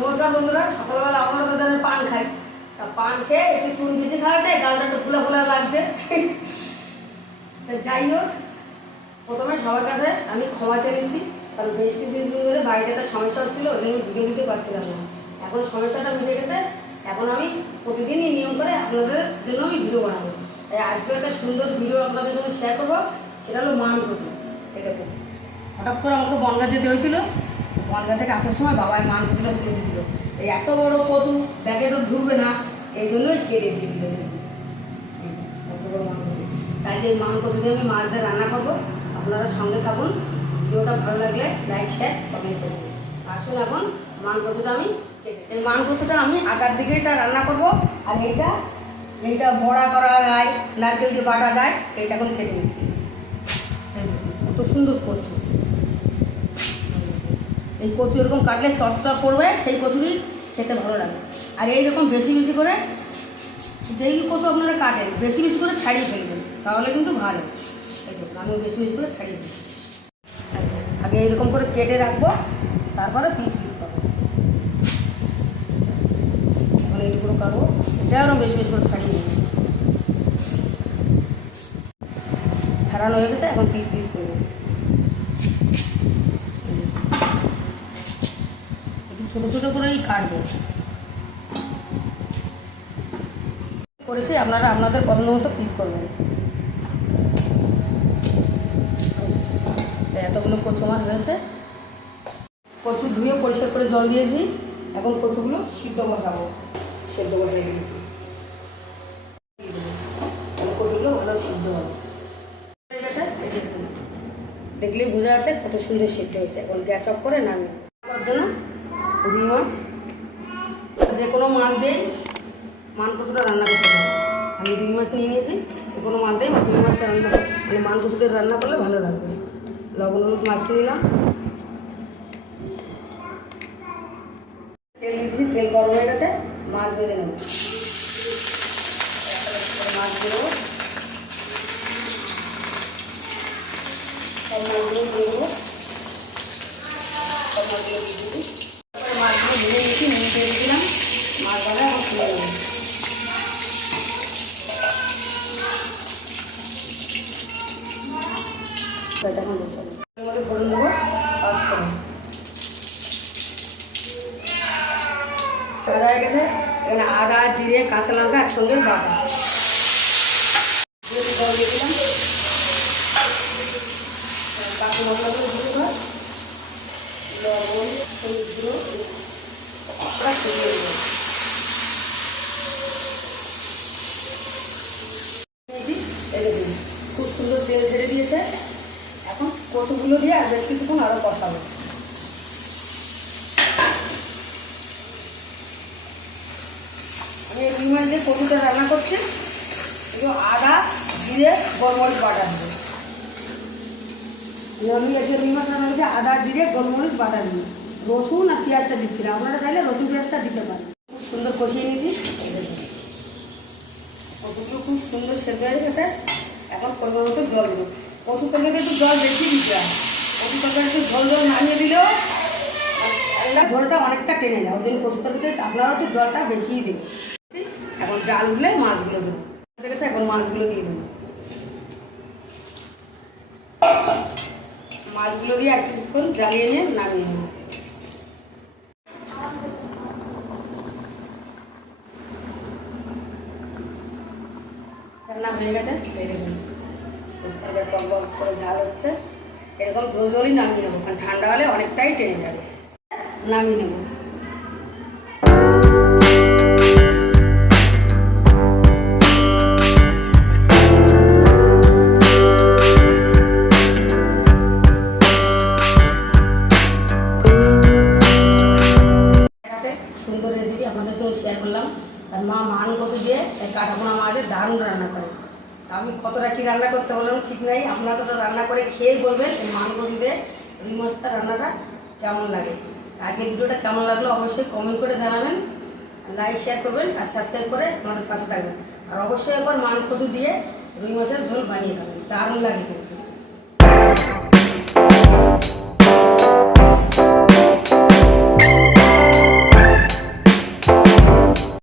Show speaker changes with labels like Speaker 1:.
Speaker 1: নমস্কার বন্ধুরা, সকালবেলা আপনারা তো জানেন পান খাই। তা পান খেয়ে একটু চুন বেশি খাওয়া যায় গালটা একটু ফুলা ফুলা লাগছে। যাই হোক, প্রথমে সবার কাছে আমি ক্ষমা চেয়েছি কারণ বেশ কিছুদিন ধরে বাড়িতে একটা সমস্যা হচ্ছিল, ওই জন্য ভিডিও দিতে পারছিলাম না। এখন সমস্যাটা মিটে গেছে, এখন আমি প্রতিদিনই নিয়ম করে আপনাদের জন্য আমি ভিডিও বানাবো। তাই আজকে একটা সুন্দর ভিডিও আপনাদের সঙ্গে শেয়ার করব, সেটা হলো মান এই দেখুন, হঠাৎ করে আমাকে বনগা যেতে হয়েছিল বনগা থেকে আসার সময় বাবায় মান কচুটা তুলে দিয়েছিল। এই এত বড় কচু দেখে তো ধুবে না, এই জন্যই কেটে দিয়েছিল কত বড় মান কচু তাই যে মান কচু দিয়ে আমি মাছ দিয়ে রান্না করব, আপনারা সঙ্গে থাকুন। ভিডিওটা ভালো লাগলে লাইক শেয়ার কমেন্ট করবেন আসুন এখন মান কচুটা আমি এই মান কচুটা আমি আগার দিকে এটা রান্না করব, আর এইটা এইটা বড়া করা যায়, নারকেল যে বাটা যায়, এইটা এখন কেটে নিচ্ছি। কত সুন্দর কচু এই কচু এরকম কাটলে চটচট করবে, সেই কচুরই খেতে ভালো লাগে। আর এই রকম বেশি বেশি করে যেই কচু আপনারা কাটেন, বেশি বেশি করে ছাড়িয়ে ফেলবেন, তাহলে কিন্তু ভালো। এই দেখুন আমি বেশি বেশি করে ছাড়িয়ে দিচ্ছি। আগে এইরকম করে কেটে রাখব, তারপরে পিস পিস করব। এখন এইগুলো কাটবো, এটা আরও বেশি বেশি করে ছাড়িয়ে দেবো। ছাড়ানো হয়ে গেছে, এখন পিস পিস করব একটু ছোটো ছোটো করেই কাটবো। করেছি, আপনারা আপনাদের পছন্দ মতো পিস করবেন। এতগুলো কচু আমার হয়েছে। কচু ধুয়ে পরিষ্কার করে জল দিয়েছি। এখন কচুগুলো সিদ্ধ বসাবো। সেদ্ধ বসাই দিয়েছি কচুগুলো ভালো সিদ্ধ হবে। দেখলেই বোঝা যাচ্ছে কত সুন্দর সিদ্ধ হয়েছে। এখন গ্যাস অফ করে নামি করার জন্য রুই মাছ যে কোনো মাছ দিয়ে মান কচুটা রান্না করতে পারি। আমি রুই মাছ নিয়ে নিয়েছি যে কোনো মাছ দিয়ে রুই মাছটা রান্না মানে মান কচুটা রান্না করলে ভালো লাগবে। লবণ, হলুদ মাখিয়ে নিলাম তেল দিয়েছি, তেল গরম হয়ে গেছে, মাছ ভেজে নেব। মাছ দেবো। সব মাছগুলো দিয়ে দেবো। মাছগুলো দিয়ে দিবি মাছগুলো ভেজে নিয়েছি নুন দিয়ে দিয়েছিলাম মাছ ভাজা এখন তুলে ফোড়ন হয়ে গেছে এখানে আদা জিরে কাঁচা লঙ্কা একসঙ্গে বাটা দিয়ে দিলাম কাঁচা মশলাগুলো দিয়ে দেবো লবণ হলুদ গুঁড়ো ওরা ছড়িয়ে দেবো নিয়েছি, এই দেখুন, খুব সুন্দর তেল ছেড়ে দিয়েছে এখন কচুগুলো দিয়ে আর বেশ কিছুক্ষণ আরও কষাবো আমি এই মাছ দিয়ে কচুটা রান্না করছি একটু আদা, জিরে, গোলমরিচ বাটা দেবো আজকে রুই মাছ রান্না আদা, জিরে, গোলমরিচ বাটা দিই রসুন আর পেঁয়াজটা দিচ্ছি না, আপনারা চাইলে রসুন পেঁয়াজটা দিতে পারেন। খুব সুন্দর কষিয়ে নিয়েছি। কচুগুলো খুব সুন্দর সেদ্ধ হয়ে গেছে। এখন পরিমাণ মতো জল দেবো। কচু তরকারিতে একটু জল বেশি দিতে হয়। কচু তরকারি একটু ঝোল জল নামিয়ে দিলেও রান্নার ঝোলটা অনেকটা টেনে যায়। ওই জন্য কচু তরকারিতে আপনারাও একটু জলটা বেশিই দেবেন এখন জাল উঠলে মাছগুলো দেবো। ঠিক এখন মাছগুলো দিয়ে দেবো। মাছগুলো দিয়ে আর কিছুক্ষণ জ্বালিয়ে নিয়ে নামিয়ে নেব। রান্না হয়ে গেছে এবার টক বক করে ঝাল হচ্ছে। এরকম ঝোল ঝোলই নামিয়ে নেব, কারণ ঠান্ডা হলে অনেকটাই টেনে যাবে। নামিয়ে নেব। সুন্দর রেসিপি আপনাদের সঙ্গে শেয়ার করলাম। আর মা মান কত দিয়ে এই কাঠাপোনা মাছের দারুণ রান্না করে। আমি কতটা কী রান্না করতে বললাম ঠিক নাই আপনারা তো রান্না করে খেয়েই বলবেন, এই কষি দিয়ে রুই মাছটা রান্নাটা কেমন লাগে। আগে ভিডিওটা কেমন লাগল অবশ্যই কমেন্ট করে জানাবেন লাইক শেয়ার করবেন আর সাবস্ক্রাইব করে আমাদের পাশে থাকবেন। আর অবশ্যই একবার মান কচু দিয়ে রুই মাছের ঝোল বানিয়ে খাবেন দারুণ লাগে